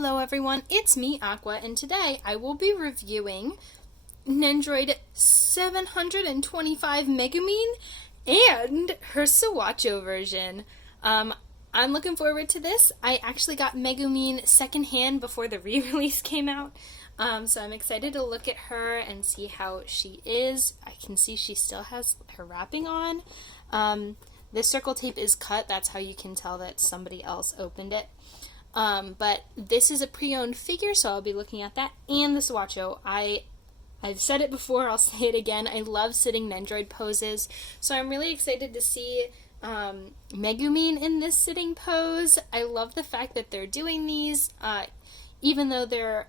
Hello everyone, it's me, Aqua, and today I will be reviewing Nendoroid 725 Megumin and her Swacchao version. I'm looking forward to this. I actually got Megumin secondhand before the re-release came out, so I'm excited to look at her and see how she is. I can see she still has her wrapping on. This circle tape is cut, that's how you can tell that somebody else opened it. But this is a pre-owned figure, so I'll be looking at that, and the Swacchao. I've said it before, I'll say it again, I love sitting Nendoroid poses, so I'm really excited to see Megumin in this sitting pose. I love the fact that they're doing these, even though they're,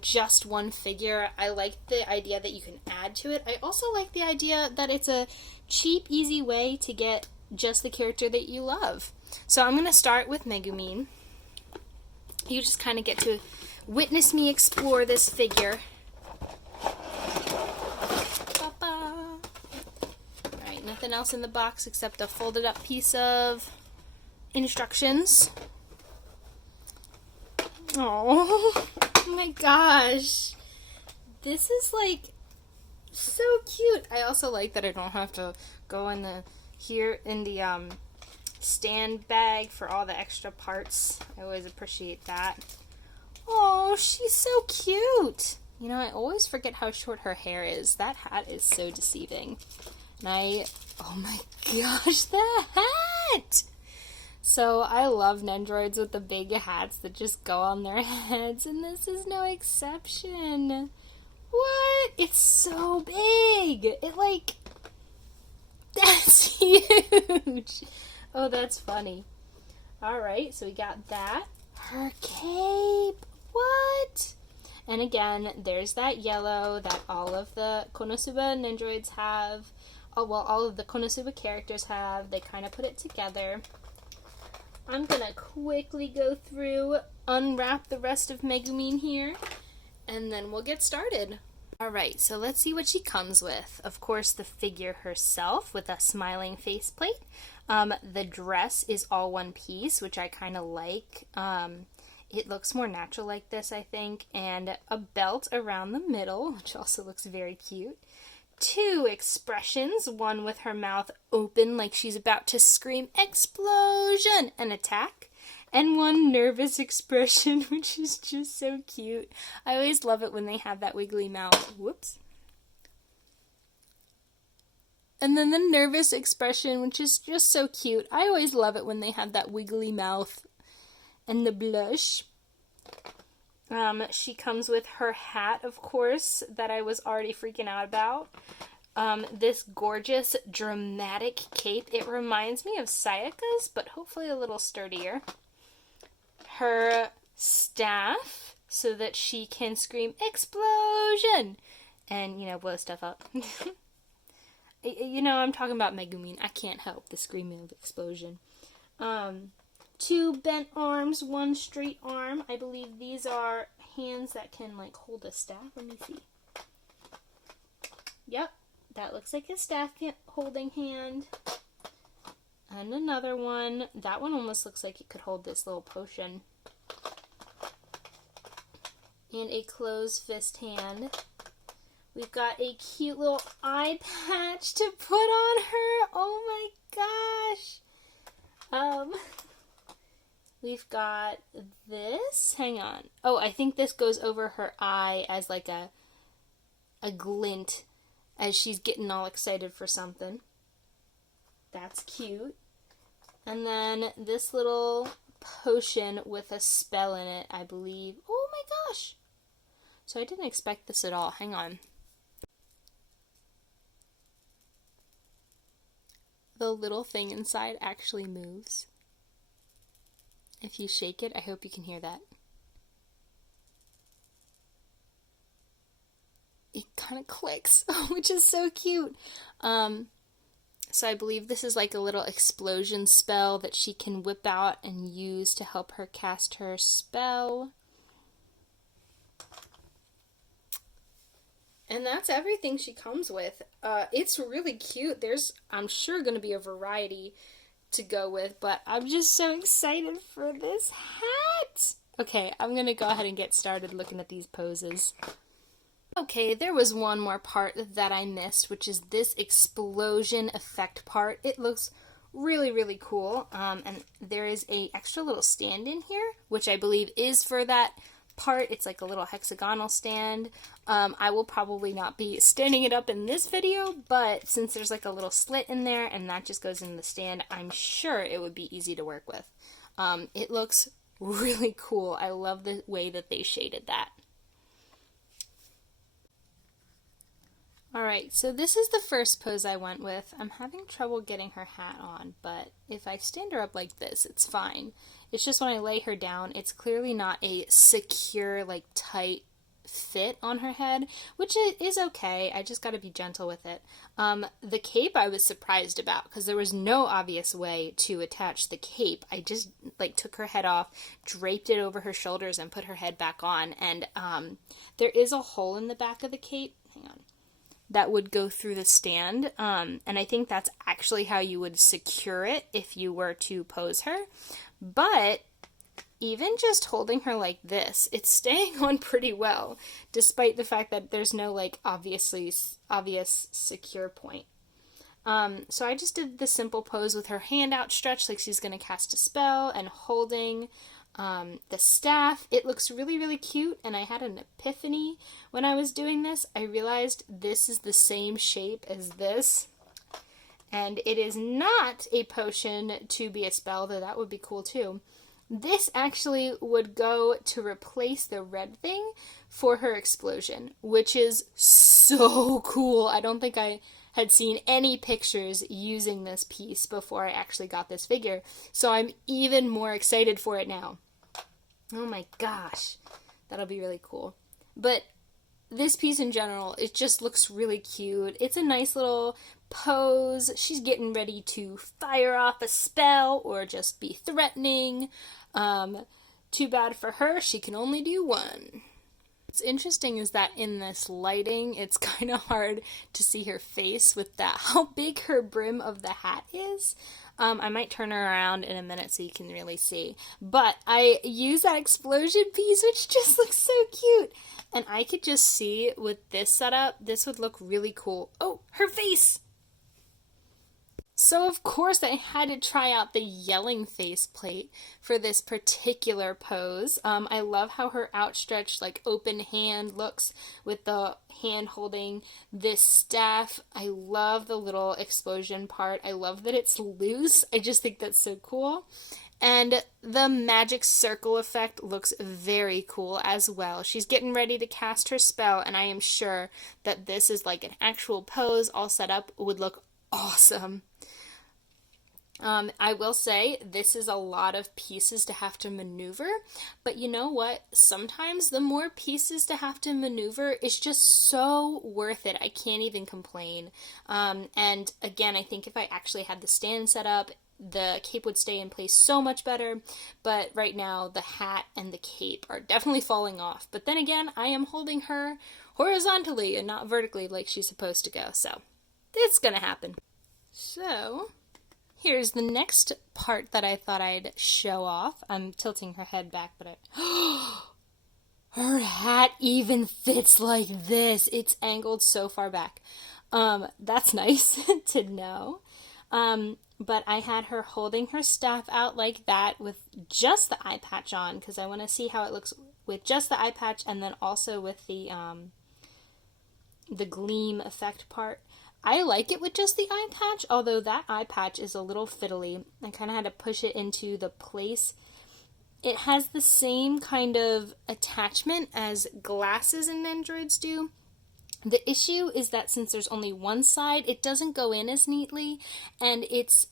just one figure. I like the idea that you can add to it. I also like the idea that it's a cheap, easy way to get just the character that you love. So I'm going to start with Megumin. You just kind of get to witness me explore this figure. Alright, nothing else in the box except a folded up piece of instructions. Oh my gosh. This is like so cute. I also like that I don't have to go in the stand bag for all the extra parts. I always appreciate that. Oh, she's so cute. I always forget how short her hair is. That hat is so deceiving. And oh my gosh, the hat! So I love Nendoroids with the big hats that just go on their heads, and this is no exception. What? It's so big! That's huge! Oh, that's funny. Alright, so we got that. Her cape! What? And again, there's that yellow that all of the Konosuba Nendoroids have. Oh, well, all of the Konosuba characters have. They kind of put it together. I'm gonna quickly go through, unwrap the rest of Megumin here, and then we'll get started. Alright, so let's see what she comes with. Of course, the figure herself with a smiling faceplate. The dress is all one piece, which I kind of like. It looks more natural like this, I think. And a belt around the middle, which also looks very cute. 2 expressions, one with her mouth open like she's about to scream explosion and attack. And 1 nervous expression, which is just so cute. I always love it when they have that wiggly mouth. Whoops. And then the nervous expression, which is just so cute. I always love it when they have that wiggly mouth. And the blush. She comes with her hat, of course, that I was already freaking out about. This gorgeous, dramatic cape. It reminds me of Sayaka's, but hopefully a little sturdier. Her staff, so that she can scream, explosion! And, blow stuff up. I'm talking about Megumin. I can't help the screaming of explosion. 2 bent arms, 1 straight arm. I believe these are hands that can, hold a staff. Let me see. Yep, that looks like a staff holding hand. And another one. That one almost looks like it could hold this little potion. And a closed fist hand. We've got a cute little eye patch to put on her. Oh my gosh. We've got this. Hang on. Oh, I think this goes over her eye as like a glint as she's getting all excited for something. That's cute. And then this little potion with a spell in it, I believe. Oh my gosh. So I didn't expect this at all. Hang on. The little thing inside actually moves. If you shake it, I hope you can hear that. It kind of clicks, which is so cute. So I believe this is like a little explosion spell that she can whip out and use to help her cast her spell. And that's everything she comes with. It's really cute. There's, I'm sure, going to be a variety to go with, but I'm just so excited for this hat. What? Okay, I'm gonna go ahead and get started looking at these poses. Okay, there was one more part that I missed, which is this explosion effect part. It looks really, really cool. And there is a extra little stand in here, which I believe is for that part. It's like a little hexagonal stand. I will probably not be standing it up in this video, but since there's like a little slit in there and that just goes in the stand, I'm sure it would be easy to work with. It looks really cool. I love the way that they shaded that. Alright, so this is the first pose I went with. I'm having trouble getting her hat on, but if I stand her up like this, it's fine. It's just when I lay her down, it's clearly not a secure, like, tight fit on her head, which is okay. I just gotta be gentle with it. The cape I was surprised about, because there was no obvious way to attach the cape. I just, like, took her head off, draped it over her shoulders, and put her head back on, and there is a hole in the back of the cape. Hang on. That would go through the stand, and I think that's actually how you would secure it if you were to pose her. But even just holding her like this, it's staying on pretty well, despite the fact that there's no like obvious secure point. So I just did the simple pose with her hand outstretched like she's going to cast a spell and holding the staff. It looks really, really cute, and I had an epiphany when I was doing this. I realized this is the same shape as this, and it is not a potion to be a spell, though that would be cool too. This actually would go to replace the red thing for her explosion, which is so cool. I don't think I had seen any pictures using this piece before I actually got this figure, so I'm even more excited for it now. Oh my gosh, that'll be really cool. But this piece in general, it just looks really cute. It's a nice little pose. She's getting ready to fire off a spell or just be threatening. Too bad for her, she can only do one. What's interesting is that in this lighting, it's kind of hard to see her face with that, how big her brim of the hat is. I might turn her around in a minute so you can really see. But I use that explosion piece, which just looks so cute. And I could just see with this setup, this would look really cool. Oh, her face! So of course I had to try out the yelling faceplate for this particular pose. I love how her outstretched, like, open hand looks with the hand holding this staff. I love the little explosion part. I love that it's loose. I just think that's so cool. And the magic circle effect looks very cool as well. She's getting ready to cast her spell, and I am sure that this is like an actual pose all set up. It would look awesome. I will say this is a lot of pieces to have to maneuver, but you know what? Sometimes the more pieces to have to maneuver is just so worth it. I can't even complain. And again, I think if I actually had the stand set up, the cape would stay in place so much better, but right now the hat and the cape are definitely falling off. But then again, I am holding her horizontally and not vertically like she's supposed to go, so it's gonna happen. So here's the next part that I thought I'd show off. I'm tilting her head back, but her hat even fits like this. It's angled so far back. That's nice to know. But I had her holding her staff out like that with just the eye patch on, because I want to see how it looks with just the eye patch and then also with the gleam effect part. I like it with just the eye patch, although that eye patch is a little fiddly. I kind of had to push it into the place. It has the same kind of attachment as glasses in Nendoroids do. The issue is that since there's only one side, it doesn't go in as neatly, and it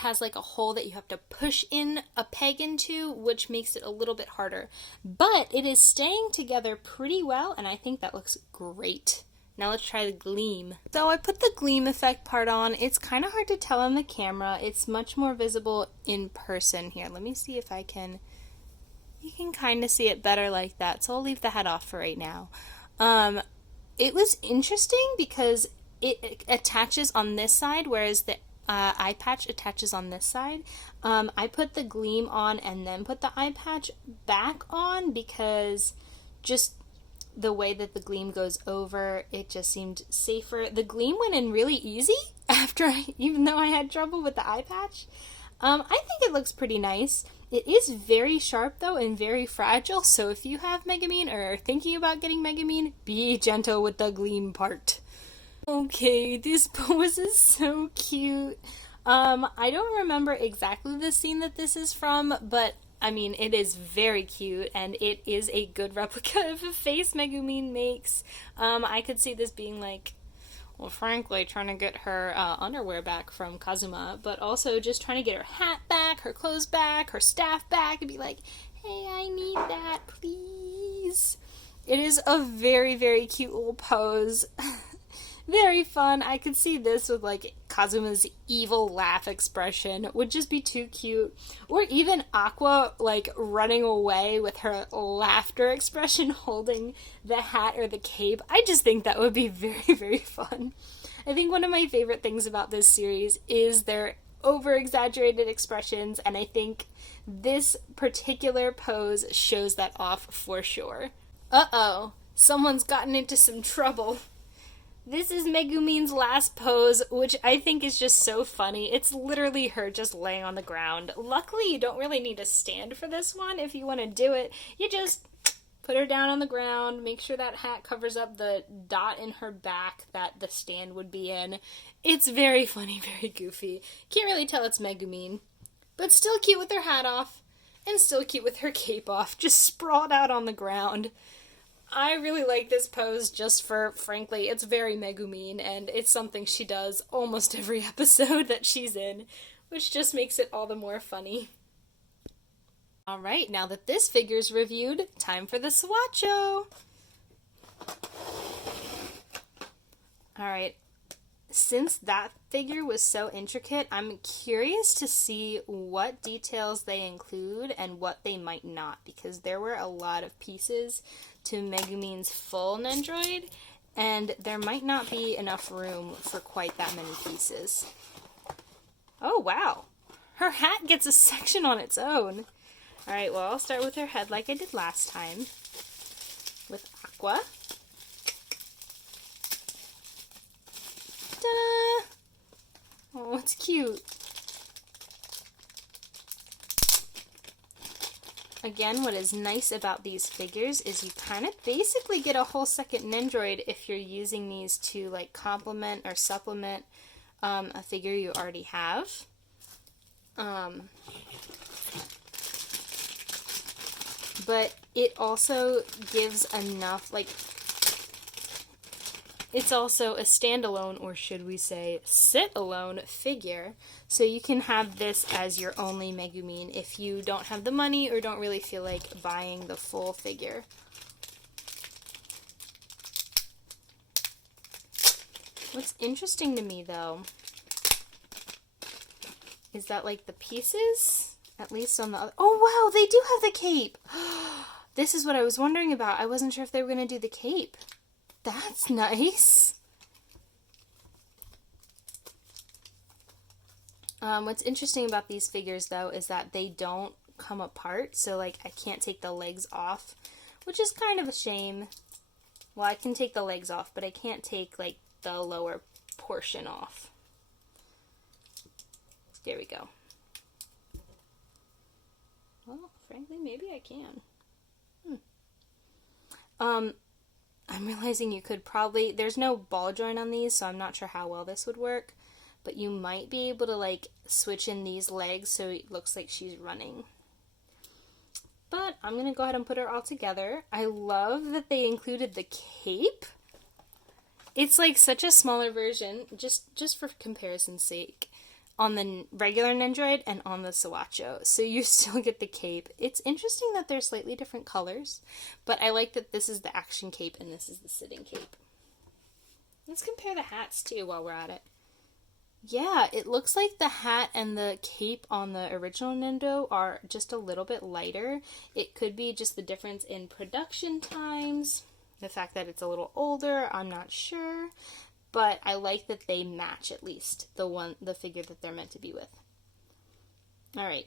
has like a hole that you have to push in a peg into, which makes it a little bit harder. But it is staying together pretty well, and I think that looks great. Now let's try the gleam. So I put the gleam effect part on. It's kind of hard to tell on the camera. It's much more visible in person. Here, let me see if I can... You can kind of see it better like that, so I'll leave the hat off for right now. It was interesting because it attaches on this side, whereas the eye patch attaches on this side. I put the gleam on and then put the eye patch back on because just the way that the gleam goes over, it just seemed safer. The gleam went in really easy even though I had trouble with the eye patch. I think it looks pretty nice. It is very sharp though and very fragile, so if you have Megumin or are thinking about getting Megumin, be gentle with the gleam part. Okay, this pose is so cute. I don't remember exactly the scene that this is from, but I mean, it is very cute, and it is a good replica of a face Megumin makes. I could see this being like, well, frankly, trying to get her underwear back from Kazuma, but also just trying to get her hat back, her clothes back, her staff back, and be like, hey, I need that, please. It is a very, very cute little pose. Very fun. I could see this with like Kazuma's evil laugh expression. Would just be too cute. Or even Aqua like running away with her laughter expression holding the hat or the cape. I just think that would be very, very fun. I think one of my favorite things about this series is their over-exaggerated expressions, and I think this particular pose shows that off for sure. Uh-oh. Someone's gotten into some trouble. This is Megumin's last pose, which I think is just so funny. It's literally her just laying on the ground. Luckily, you don't really need to stand for this one if you want to do it. You just put her down on the ground, make sure that hat covers up the dot in her back that the stand would be in. It's very funny, very goofy. Can't really tell it's Megumin, but still cute with her hat off, and still cute with her cape off, just sprawled out on the ground. I really like this pose just for, frankly, it's very Megumin, and it's something she does almost every episode that she's in, which just makes it all the more funny. Alright, now that this figure's reviewed, time for the Swacchao! Alright, since that figure was so intricate, I'm curious to see what details they include and what they might not, because there were a lot of pieces to Megumin's full Nendoroid, and there might not be enough room for quite that many pieces. Oh, wow! Her hat gets a section on its own! Alright, well, I'll start with her head like I did last time, with Aqua. Ta-da! Oh, it's cute. Again, what is nice about these figures is you kind of basically get a whole second Nendoroid if you're using these to like complement or supplement a figure you already have. But it also gives enough, like, it's also a standalone, or should we say sit-alone figure, so you can have this as your only Megumin if you don't have the money or don't really feel like buying the full figure. What's interesting to me, though, is that, like, the pieces, at least on the other... Oh, wow, they do have the cape! This is what I was wondering about. I wasn't sure if they were going to do the cape. That's nice. What's interesting about these figures, though, is that they don't come apart. So, like, I can't take the legs off, which is kind of a shame. Well, I can take the legs off, but I can't take, like, the lower portion off. There we go. Well, frankly, maybe I can. I'm realizing you could probably... There's no ball joint on these, so I'm not sure how well this would work. But you might be able to, like, switch in these legs so it looks like she's running. But I'm going to go ahead and put her all together. I love that they included the cape. It's, like, such a smaller version, just for comparison's sake, on the regular Nendoroid and on the Swacchao. So you still get the cape. It's interesting that they're slightly different colors, but I like that this is the action cape and this is the sitting cape. Let's compare the hats too while we're at it. Yeah, it looks like the hat and the cape on the original Nendo are just a little bit lighter. It could be just the difference in production times, the fact that it's a little older, I'm not sure. but I like that they match at least the figure that they're meant to be with. All right.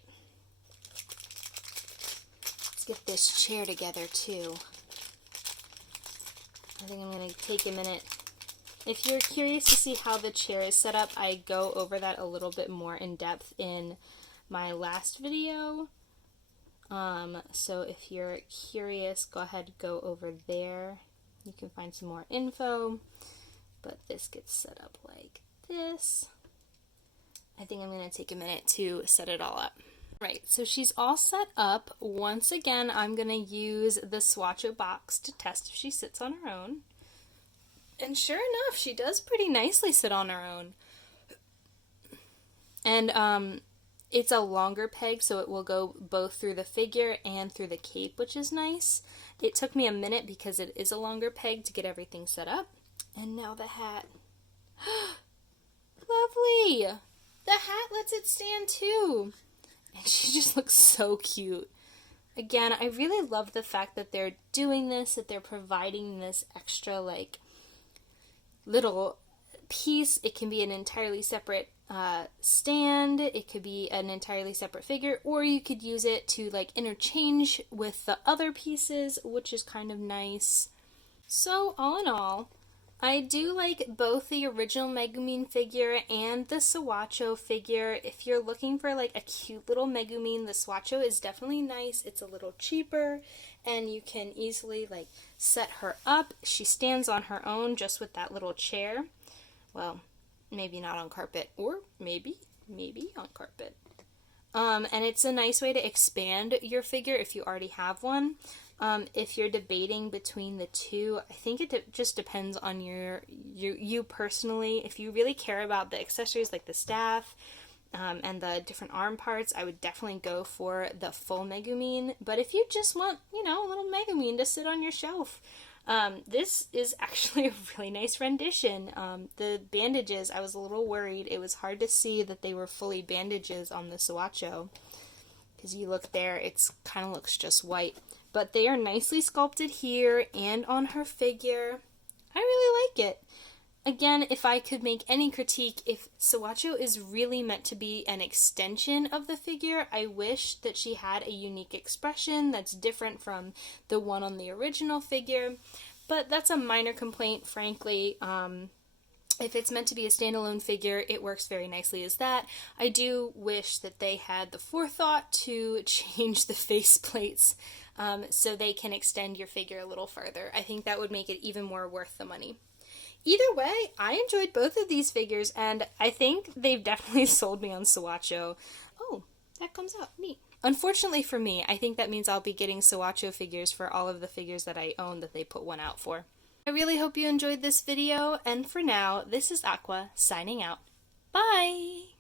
Let's get this chair together too. I think I'm going to take a minute. If you're curious to see how the chair is set up, I go over that a little bit more in depth in my last video. So if you're curious, go ahead and go over there. You can find some more info. But this gets set up like this. I think I'm going to take a minute to set it all up. Right, so she's all set up. Once again, I'm going to use the Swacchao box to test if she sits on her own. And sure enough, she does pretty nicely sit on her own. And it's a longer peg, so it will go both through the figure and through the cape, which is nice. It took me a minute because it is a longer peg to get everything set up. And now the hat. Lovely! The hat lets it stand too. And she just looks so cute. Again, I really love the fact that they're doing this, that they're providing this extra, like, little piece. It can be an entirely separate stand, it could be an entirely separate figure, or you could use it to, like, interchange with the other pieces, which is kind of nice. So, all in all, I do like both the original Megumin figure and the Swacchao figure. If you're looking for like a cute little Megumin, the Swacchao is definitely nice. It's a little cheaper and you can easily like set her up. She stands on her own just with that little chair. Well, maybe not on carpet, or maybe on carpet. And it's a nice way to expand your figure if you already have one. If you're debating between the two, I think it just depends on you personally. If you really care about the accessories like the staff and the different arm parts, I would definitely go for the full Megumin. But if you just want, a little Megumin to sit on your shelf, this is actually a really nice rendition. The bandages, I was a little worried. It was hard to see that they were fully bandages on the Swacchao. Because you look there, it kind of looks just white. But they are nicely sculpted here and on her figure. I really like it. Again, if I could make any critique, if Swacchao is really meant to be an extension of the figure, I wish that she had a unique expression that's different from the one on the original figure. But that's a minor complaint, frankly. If it's meant to be a standalone figure, it works very nicely as that. I do wish that they had the forethought to change the face plates so they can extend your figure a little further. I think that would make it even more worth the money. Either way, I enjoyed both of these figures, and I think they've definitely sold me on Swacchao. Oh, that comes out. Neat. Unfortunately for me, I think that means I'll be getting Swacchao figures for all of the figures that I own that they put one out for. I really hope you enjoyed this video, and for now, this is Aqua signing out. Bye!